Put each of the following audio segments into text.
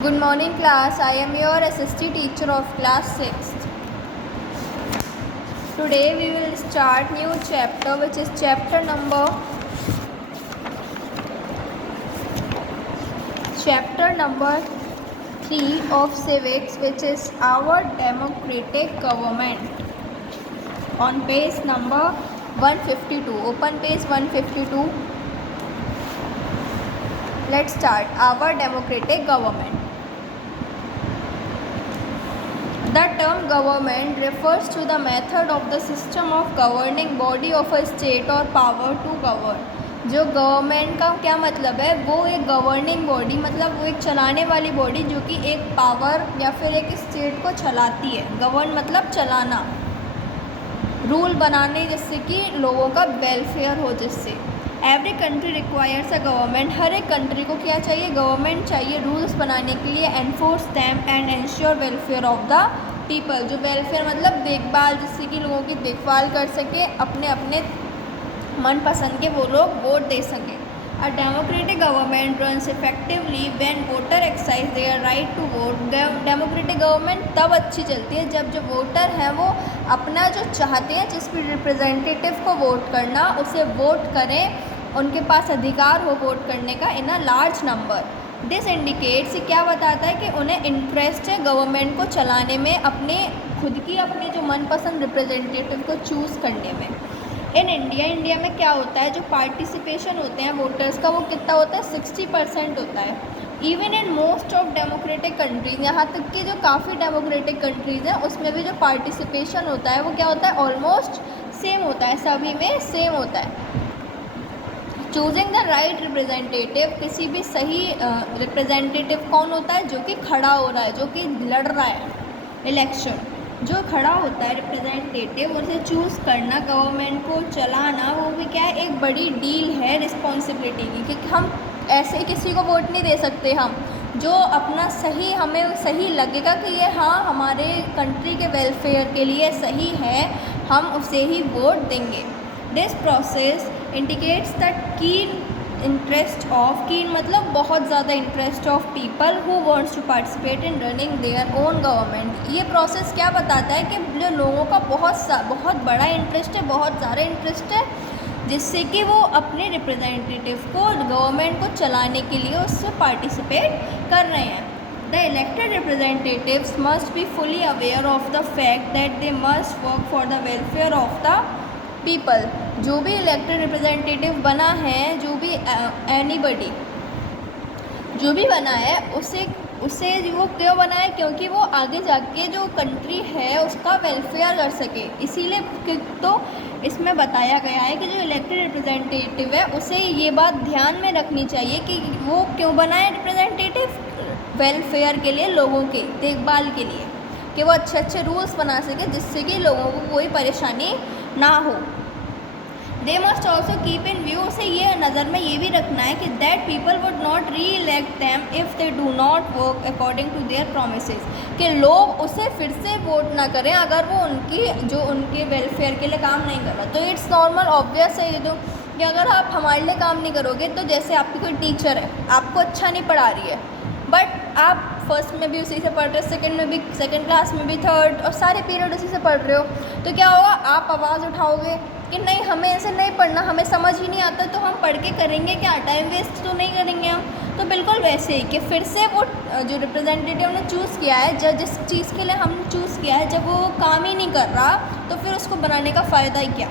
Good morning class, I am your SST teacher of class 6th. Today we will start new chapter which is chapter number 3 of civics, which is our democratic government, on page number 152. Open page 152. Let's start. Our democratic government. The term government refers to the method of the system of governing body of a state or power to govern. जो government का क्या मतलब है, वो एक governing body, मतलब वो एक चलाने वाली बॉडी जो कि एक पावर या फिर एक स्टेट को चलाती है. गवर्न मतलब चलाना, रूल बनाने, जिससे कि लोगों का वेलफेयर हो. जिससे every country requires a government. हर एक कंट्री को क्या चाहिए, गवर्नमेंट चाहिए रूल्स बनाने के लिए. Enforce them and ensure welfare of the people. जो वेलफेयर मतलब देखभाल, जिससे कि लोगों की देखभाल कर सके, अपने अपने मनपसंद के वो लोग वोट दे सकें. A democratic government runs effectively when voter exercise their right to vote. Democratic government तब अच्छी चलती है जब जो वोटर हैं वो अपना जो चाहते हैं, जिस भी रिप्रेजेंटेटिव को वोट करना, उसे वोट करें, उनके पास अधिकार हो वोट करने का in a large number. This indicates, क्या बताता है कि उन्हें इंटरेस्ट है गवर्नमेंट को चलाने में, अपने खुद की अपने जो मनपसंद रिप्रेजेंटेटिव को चूज़ करने में. इन इंडिया में क्या होता है, जो पार्टिसिपेशन होते हैं वोटर्स का, वो कितना होता है, 60% होता है. Even in most of democratic countries, यहाँ तक कि जो काफ़ी डेमोक्रेटिक कंट्रीज़ हैं उसमें भी जो पार्टिसिपेशन होता है वो क्या होता है, ऑलमोस्ट सेम होता है, सभी में सेम होता है. चूजिंग द राइट रिप्रेजेंटेटिव, किसी भी सही रिप्रेजेंटेटिव कौन होता है, जो कि खड़ा हो रहा है, जो कि लड़ रहा है इलेक्शन, जो खड़ा होता है रिप्रेजेंटेटिव, उसे चूज़ करना, गवर्नमेंट को चलाना, वो भी क्या है, एक बड़ी डील है रिस्पॉन्सिबिलिटी की. क्योंकि हम ऐसे ही किसी को वोट नहीं दे सकते. हम जो अपना सही, हमें सही लगेगा कि ये हाँ हमारे कंट्री के वेलफेयर के लिए सही है, हम उसे ही वोट देंगे. This process indicates the keen interest of, keen मतलब बहुत ज़्यादा interest of people who wants to participate in running their own government. ये प्रोसेस क्या बताता है कि जो लोगों का बहुत बड़ा इंटरेस्ट है, बहुत ज़्यादा इंटरेस्ट है, जिससे कि वो अपने रिप्रेजेंटेटिव को, गवर्नमेंट को चलाने के लिए उससे पार्टिसिपेट कर रहे हैं. The elected representatives must be fully aware of the fact that they must work for the welfare of the people. जो भी इलेक्टेड रिप्रेजेंटेटिव बना है, जो भी एनीबडी जो भी बना है, उसे वो क्यों बना है, क्योंकि वो आगे जाके जो कंट्री है उसका वेलफेयर कर सके. इसीलिए तो इसमें बताया गया है कि जो इलेक्टेड रिप्रेजेंटेटिव है उसे ये बात ध्यान में रखनी चाहिए कि वो क्यों बना है रिप्रेजेंटेटिव, वेलफेयर के लिए, लोगों के देखभाल के लिए, कि वो अच्छे रूल्स बना सके जिससे कि लोगों को कोई परेशानी ना हो. They must also keep in view, उसे ये नज़र में ये भी रखना है कि that people would not reelect them if they do not work according to their promises. कि लोग उसे फिर से वोट ना करें अगर वो उनके वेलफेयर के लिए काम नहीं कर रहा. तो इट्स नॉर्मल, ऑब्वियस है ये तो, कि अगर आप हमारे लिए काम नहीं करोगे, तो जैसे आपकी कोई टीचर है, आपको अच्छा नहीं पढ़ा रही है, बट आप फर्स्ट में भी उसी से पढ़ रहे हो, सेकंड में भी, सेकंड क्लास में भी, थर्ड, और सारे पीरियड उसी से पढ़ रहे हो, तो क्या होगा, आप आवाज़ उठाओगे कि नहीं हमें ऐसे नहीं पढ़ना, हमें समझ ही नहीं आता, तो हम पढ़ के करेंगे क्या, टाइम वेस्ट तो नहीं करेंगे हम. तो बिल्कुल वैसे ही कि फिर से वो जो रिप्रेजेंटेटिव ने चूज़ किया है, जिस चीज़ के लिए हमने चूज़ किया है, जब वो काम ही नहीं कर रहा, तो फिर उसको बनाने का फ़ायदा ही क्या.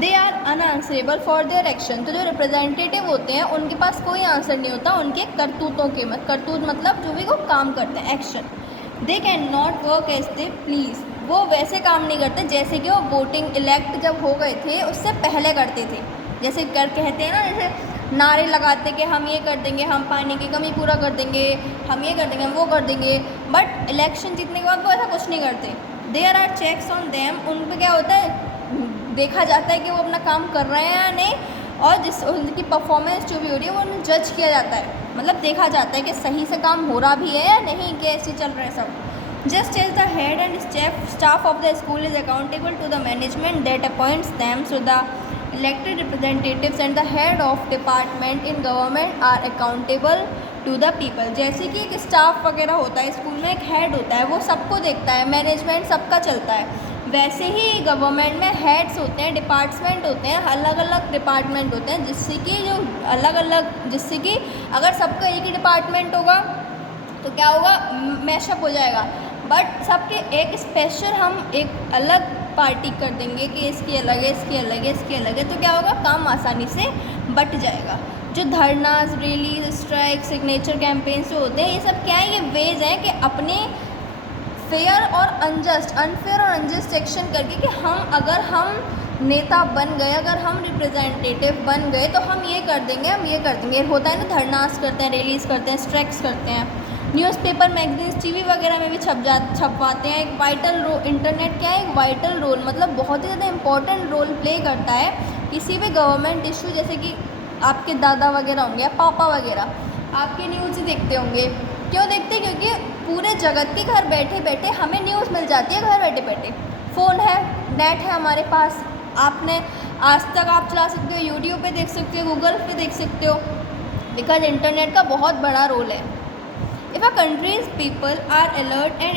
They are unanswerable for their action. तो जो रिप्रेजेंटेटिव होते हैं उनके पास कोई आंसर नहीं होता उनके करतूतों के. करतूत मतलब जो भी वो काम करते हैं, action. They can not work as they please. वो वैसे काम नहीं करते जैसे कि वो वोटिंग इलेक्ट जब हो गए थे उससे पहले करते थे. जैसे कहते हैं ना, जैसे नारे लगाते कि हम ये कर देंगे, हम पानी की कमी पूरा कर देंगे, हम ये कर देंगे, हम वो कर देंगे, बट इलेक्शन जीतने के बाद वो ऐसा कुछ नहीं करते. There are checks on them. उन पर क्या होता है, देखा जाता है कि वो अपना काम कर रहे हैं या नहीं, और जिस उनकी परफॉर्मेंस जो भी हो रही है वो उन्हें जज किया जाता है. मतलब देखा जाता है कि सही से काम हो रहा भी है या नहीं, कि ऐसे चल रहा है सब. Just as the head and staff of the school is accountable to the management that appoints them, so the elected representatives and the head of department in government are accountable to the people. जैसे कि एक staff वगैरह होता है school में, एक head होता है, वो सबको देखता है, मैनेजमेंट सबका चलता है। वैसे ही गवर्नमेंट में हेड्स होते हैं, डिपार्टमेंट होते हैं, अलग अलग डिपार्टमेंट होते हैं, जिससे कि जो अलग अलग, जिससे कि अगर सबका एक ही डिपार्टमेंट होगा तो क्या होगा, मैशअप हो जाएगा। बट सबके एक स्पेशल हम एक अलग पार्टी कर देंगे कि इसकी अलग है, इसकी अलग है, इसकी अलग है, तो क्या होगा, काम आसानी से बट जाएगा। जो धरनास, रैली, स्ट्राइक, सिग्नेचर कैंपेन्स जो होते हैं, ये सब क्या है, ये वेज हैं कि अपने फेयर और अनफेयर और अनजस्ट एक्शन करके कि हम नेता बन गए, अगर हम रिप्रेजेंटेटिव बन गए तो हम ये कर देंगे, हम ये कर देंगे। होता है ना, धरनास करते हैं, रैलीज करते हैं, स्ट्राइक्स करते हैं, न्यूज़पेपर, मैगजीन्स, टीवी वगैरह में भी छपवाते हैं। एक वाइटल रोल, इंटरनेट क्या है, एक वाइटल रोल, मतलब बहुत ही ज़्यादा इंपॉर्टेंट रोल प्ले करता है किसी भी गवर्नमेंट इशू। जैसे कि आपके दादा वगैरह होंगे या पापा वगैरह, आपके न्यूज़ ही देखते होंगे। क्यों देखते हैं? क्योंकि पूरे जगत के घर बैठे बैठे हमें न्यूज़ मिल जाती है, घर बैठे बैठे। फ़ोन है, नेट है हमारे पास, आपने आज तक आप चला सकते हो, यूट्यूब पे देख सकते हो, गूगल पे देख सकते हो, बिकॉज इंटरनेट का बहुत बड़ा रोल है। If a country's people are alert and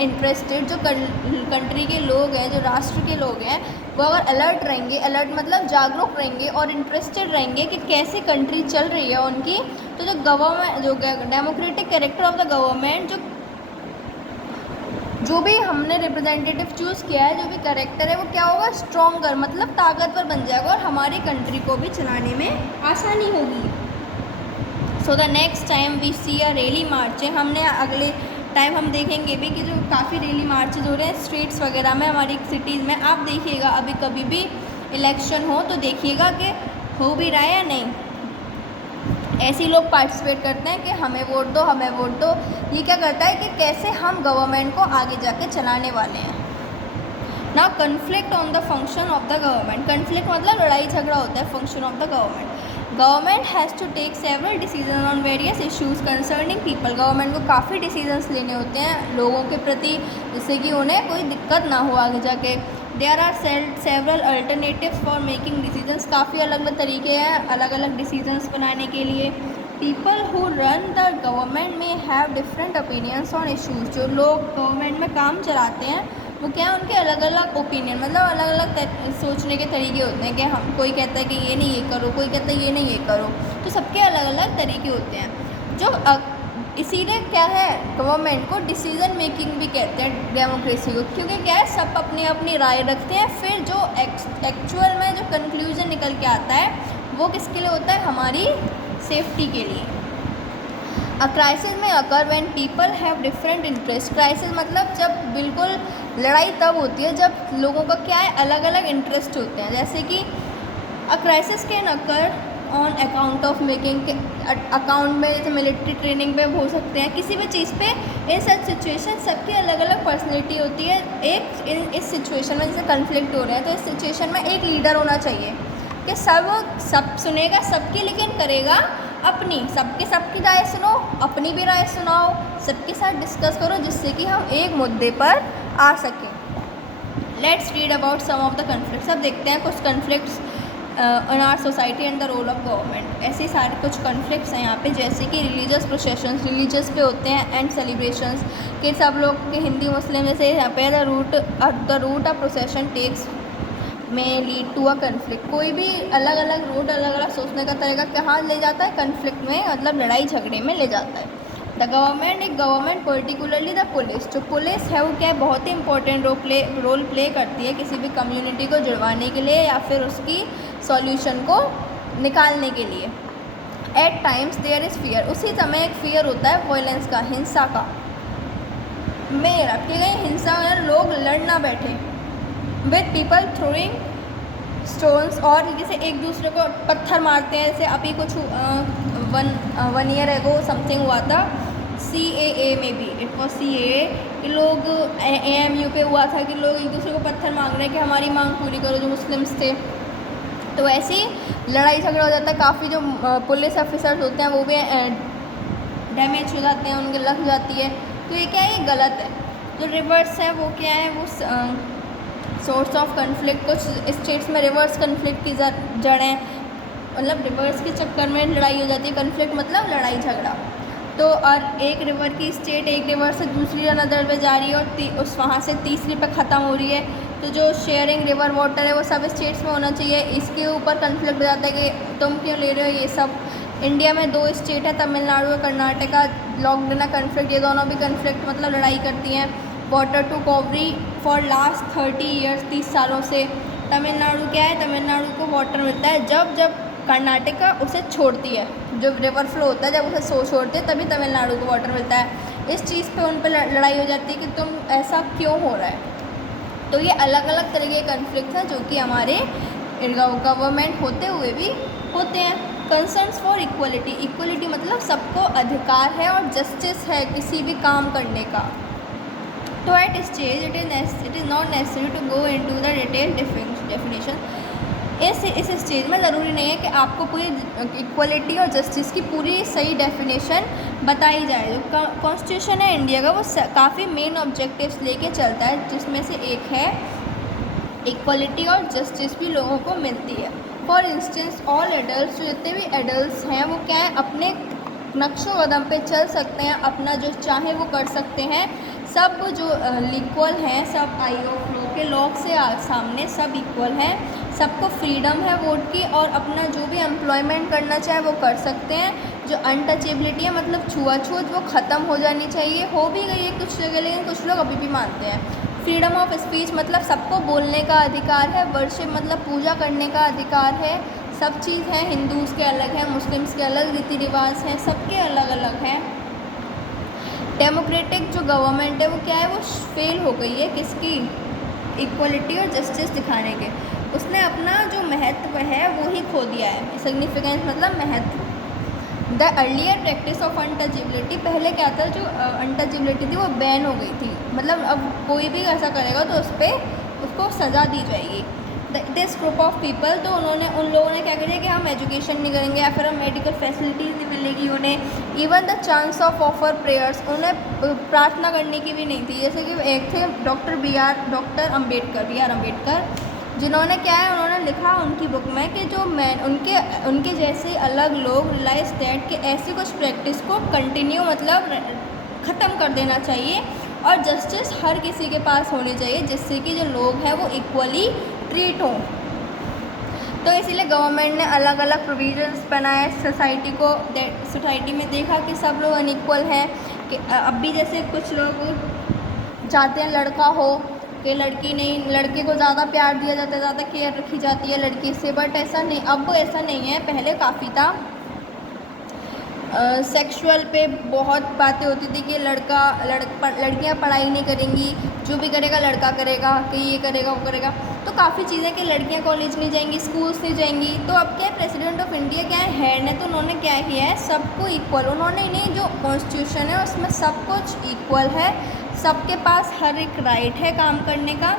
interested, जो कंट्री के लोग हैं, जो राष्ट्र के लोग हैं, वो अगर अलर्ट रहेंगे, अलर्ट मतलब जागरूक रहेंगे और इंटरेस्टेड रहेंगे कि कैसे कंट्री चल रही है उनकी, तो जो गवर्नमेंट, जो democratic character of the government, जो भी हमने रिप्रेजेंटेटिव चूज़ किया है, जो भी कैरेक्टर है, वो क्या होगा, स्ट्रॉन्गर, मतलब ताकतवर बन जाएगा और हमारी कंट्री को भी चलाने में आसानी होगी। So the next time we see a rally marching, हमने अगले टाइम हम देखेंगे भी कि जो काफ़ी रैली मार्चेज हो रहे हैं स्ट्रीट्स वगैरह में, हमारी सिटीज़ में। आप देखिएगा अभी कभी भी इलेक्शन हो तो देखिएगा कि हो भी रहा है या नहीं, ऐसे ही लोग पार्टिसिपेट करते हैं कि हमें वोट दो, हमें वोट दो। ये क्या करता है कि कैसे हम गवर्नमेंट को आगे जाके चलाने वाले हैं। Now conflict on the function of the government, conflict मतलब लड़ाई झगड़ा होता है function of the government. Government has to take several decision on various issues concerning people, government को काफ़ी डिसीजंस लेने होते हैं लोगों के प्रति, जिससे कि उन्हें कोई दिक्कत ना हो आगे जाके। There are several alternatives for making decisions, काफ़ी अलग अलग तरीके हैं अलग अलग डिसीजंस बनाने के लिए। People who run the government में have different opinions on issues, जो लोग गवर्नमेंट में काम चलाते हैं वो क्या है, उनके अलग अलग ओपिनियन, मतलब अलग अलग सोचने के तरीके होते हैं कि हम, कोई कहता है कि ये नहीं ये करो, कोई कहता है ये नहीं ये करो, तो सबके अलग अलग तरीके होते हैं। जो इसीलिए क्या है, गवर्नमेंट को डिसीज़न मेकिंग भी कहते हैं डेमोक्रेसी को, क्योंकि क्या है, सब अपनी अपनी राय रखते हैं, फिर जो एक्चुअल में जो कंक्लूजन निकल के आता है वो किसके लिए होता है, हमारी सेफ्टी के लिए। अ क्राइसिस में occur when people have different interest, crisis मतलब जब बिल्कुल लड़ाई तब होती है जब लोगों का क्या है, अलग अलग इंटरेस्ट होते हैं। जैसे कि a crisis can occur on account of making, account में जैसे मिलिट्री ट्रेनिंग पे हो सकते हैं, किसी भी चीज़ पे। इन सच सिचुएशन सबकी अलग अलग पर्सनैलिटी होती है। एक इस सिचुएशन में जैसे कन्फ्लिक्ट हो रहा है तो इस सिचुएशन में एक लीडर होना चाहिए कि सब सुनेगा सबकी, लेकिन करेगा अपनी, सबकी राय सुनो, अपनी भी राय सुनाओ, सबके साथ डिस्कस करो, जिससे कि हम एक मुद्दे पर आ सकें। Let's read about some of the conflicts, अब देखते हैं कुछ conflicts in our society and the role of government. ऐसे सारे कुछ कन्फ्लिक्ट्स हैं यहाँ पे, जैसे कि रिलीजियस प्रोसेशंस, रिलीजियस पे होते हैं, एंड सेलिब्रेशंस कि सब लोग के हिंदी मुस्लिम जैसे यहाँ पे the route of procession takes may lead to a conflict, कोई भी अलग अलग रूट, अलग अलग सोचने का तरीका कहाँ ले जाता है, कन्फ्लिक्ट में, मतलब लड़ाई झगड़े में ले जाता है। द गवर्नमेंट, एक गवर्नमेंट पर्टिकुलरली द पुलिस, जो पुलिस है वो क्या है, बहुत ही इंपॉर्टेंट रोल प्ले करती है किसी भी कम्युनिटी को जुड़वाने के लिए या फिर उसकी सॉल्यूशन को निकालने के लिए। At times there is fear, उसी समय एक फियर होता है वायलेंस का, हिंसा का, में रखी गई हिंसा में लोग लड़ ना बैठे, विद पीपल थ्रोइंग स्टोन्स, और जैसे एक दूसरे को पत्थर मारते हैं। जैसे अभी कुछ वन ईयर एगो समथिंग हुआ था, CAA में भी, इट वॉज CAA, कि लोग AMU पे हुआ था कि लोग एक दूसरे को पत्थर मांग रहे हैं कि हमारी मांग पूरी करो, जो मुस्लिम्स थे। तो ऐसे ही लड़ाई झगड़ा हो जाता है, काफ़ी जो पुलिस ऑफिसर्स होते हैं वो भी डैमेज हो जाते हैं, उनके लग जाती है। तो ये क्या है, ये गलत है। जो रिवर्स है वो क्या है, वो सोर्स ऑफ कन्फ्लिक्ट, कुछ स्टेट्स में रिवर्स कन्फ्लिक्ट की जड़ें मतलब रिवर्स के चक्कर में लड़ाई हो जाती है, कन्फ्लिक्ट मतलब लड़ाई झगड़ा। तो और एक रिवर की स्टेट एक रिवर से दूसरी अनदर पे जा रही है और उस वहाँ से तीसरी पे ख़त्म हो रही है, तो जो शेयरिंग रिवर वाटर है वो सब स्टेट्स में होना चाहिए। इसके ऊपर कन्फ्लिक्ट हो जाता है कि तुम क्यों ले रहे हो ये सब। इंडिया में 2 स्टेट है, तमिलनाडु और कर्नाटका, लॉन्ग डिनर कन्फ्लिक्ट, ये दोनों भी कन्फ्लिक्ट मतलब लड़ाई करती हैं water to Cauvery for last 30 years, 30 सालों से। तमिलनाडु क्या है, तमिलनाडु को वाटर मिलता है जब कर्नाटका उसे छोड़ती है, जो रिवर फ्लो होता है जब उसे छोड़ती है तभी तमिलनाडु को वाटर मिलता है। इस चीज़ पे उन पर लड़ाई हो जाती है कि तुम ऐसा क्यों हो रहा है। तो ये अलग अलग तरह के कन्फ्लिक्ट हैं जो कि हमारे गवर्नमेंट होते हुए भी होते हैं। कंसर्न्स फॉर इक्वलिटी, इक्वलिटी मतलब सबको अधिकार है और जस्टिस है किसी भी काम करने का। तो at stage it is not necessary to go into the detail definition. इस स्टेज में ज़रूरी नहीं है कि आपको पूरी इक्वलिटी और जस्टिस की पूरी सही डेफिनेशन बताई जाए। जो कॉन्स्टिट्यूशन है इंडिया का वो काफ़ी मेन ऑब्जेक्टिव्स लेके चलता है, जिसमें से एक है इक्वलिटी और जस्टिस भी लोगों को मिलती है। फॉर इंस्टेंस ऑल एडल्ट, जो जितने भी एडल्ट हैं वो क्या है अपने नक्शो कदम पे चल सकते हैं, अपना जो चाहे वो कर सकते हैं। सब जो इक्वल हैं, सब आई ऑफ लॉ के लॉ से सामने सब इक्वल हैं, सबको फ्रीडम है वोट की और अपना जो भी एम्प्लॉयमेंट करना चाहे वो कर सकते हैं। जो अनटचेबिलिटी है मतलब छुआछूत वो ख़त्म हो जानी चाहिए, हो भी गई है कुछ जगह लेकिन कुछ लोग अभी भी मानते हैं। फ्रीडम ऑफ स्पीच मतलब सबको बोलने का अधिकार है। वर्शिप मतलब पूजा करने का अधिकार है। सब चीज़ है, हिंदूज़ के अलग हैं, मुस्लिम्स के अलग रीति रिवाज हैं, सबके अलग अलग हैं। डेमोक्रेटिक जो गवर्नमेंट है वो क्या है, वो फेल हो गई है किसकी, इक्वलिटी और जस्टिस दिखाने के। उसने अपना जो महत्व है वो ही खो दिया है। सिग्निफिकेंस मतलब महत्व। The earlier practice of untouchability, पहले क्या था जो अनटचेबिलिटी थी वो बैन हो गई थी, मतलब अब कोई भी ऐसा करेगा तो उस पर उसको सज़ा दी जाएगी। दिस ग्रुप ऑफ पीपल, तो उन लोगों ने क्या किया कि हम एजुकेशन नहीं करेंगे या फिर हम मेडिकल फैसिलिटीज़ नहीं मिलेगी उन्हें। Even the chance of offer prayers, उन्हें प्रार्थना करने की भी नहीं थी। जैसे कि एक थे डॉक्टर बी आर अम्बेडकर, जिन्होंने क्या है उन्होंने लिखा उनकी बुक में कि जो उनके जैसे अलग लोग रियलाइज दैट कि ऐसी कुछ प्रैक्टिस को कंटिन्यू मतलब ख़त्म कर देना चाहिए और जस्टिस हर किसी के पास होनी चाहिए, जिससे कि जो लोग हैं वो इक्वली ट्रीट हों। तो इसीलिए गवर्नमेंट ने अलग अलग प्रोविजंस बनाए सोसाइटी में देखा कि सब लोग अनइक्वल हैं। कि अब भी जैसे कुछ लोग चाहते हैं लड़का हो कि लड़की नहीं, लड़के को ज़्यादा प्यार दिया जाता है, ज़्यादा केयर रखी जाती है लड़की से, बट ऐसा नहीं, अब ऐसा नहीं है, पहले काफ़ी था। सेक्सुअल पे बहुत बातें होती थी कि लड़कियां पढ़ाई नहीं करेंगी, जो भी करेगा लड़का करेगा, कि ये करेगा वो करेगा। तो काफ़ी चीज़ें कि लड़कियां कॉलेज नहीं जाएंगी, स्कूल्स नहीं जाएंगी। तो अब क्या है, प्रेसिडेंट ऑफ इंडिया क्या है, हेड ने, तो उन्होंने क्या किया है सबको इक्वल, उन्होंने नहीं, जो कॉन्स्टिट्यूशन है उसमें सब कुछ इक्वल है, सबके पास हर एक राइट है काम करने का।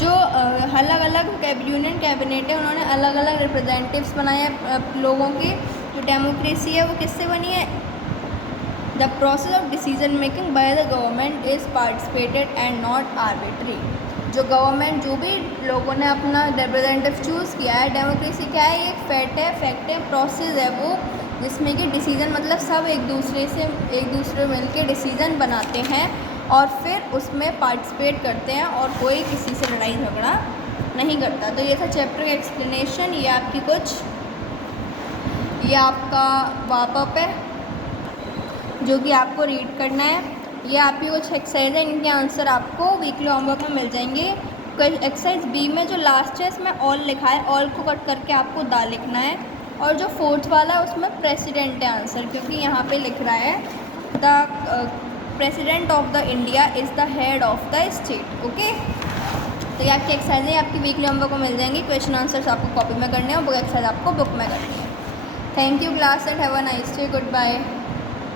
जो अलग अलग यूनियन कैबिनेट है उन्होंने अलग अलग रिप्रेजेंटेटिव्स बनाए हैं लोगों के। जो डेमोक्रेसी है वो किससे बनी है, the process of decision making by the government is participated and not arbitrary. जो गवर्नमेंट, जो भी लोगों ने अपना रिप्रेजेंटेटिव चूज़ किया है, डेमोक्रेसी क्या है, ये फैक्ट है, प्रोसेस है वो, जिसमें कि डिसीज़न मतलब सब एक दूसरे मिल के डिसीज़न बनाते हैं और फिर उसमें पार्टिसिपेट करते हैं और कोई किसी से लड़ाई झगड़ा नहीं करता। तो ये था चैप्टर का एक्सप्लेनेशन। ये आपका वापअप है जो कि आपको रीड करना है। ये आपकी कुछ एक्सरसाइज है, इनके आंसर आपको वीकली होमवर्क में मिल जाएंगे। एक्सरसाइज बी में जो लास्ट है इसमें ऑल लिखा है, ऑल को कट करके आपको दा लिखना है, और जो फोर्थ वाला है उसमें प्रेसिडेंट है आंसर, क्योंकि यहाँ पे लिख रहा है the president of the India is the head of the state. Okay, तो ये आपकी एक्सरसाइज है, आपकी वीकली होमवर्क को मिल जाएंगी। क्वेश्चन आंसर्स आपको कॉपी में करने हैं, बुक एक्सरसाइज आपको बुक में करनी है। Thank you class and have a nice day, good bye.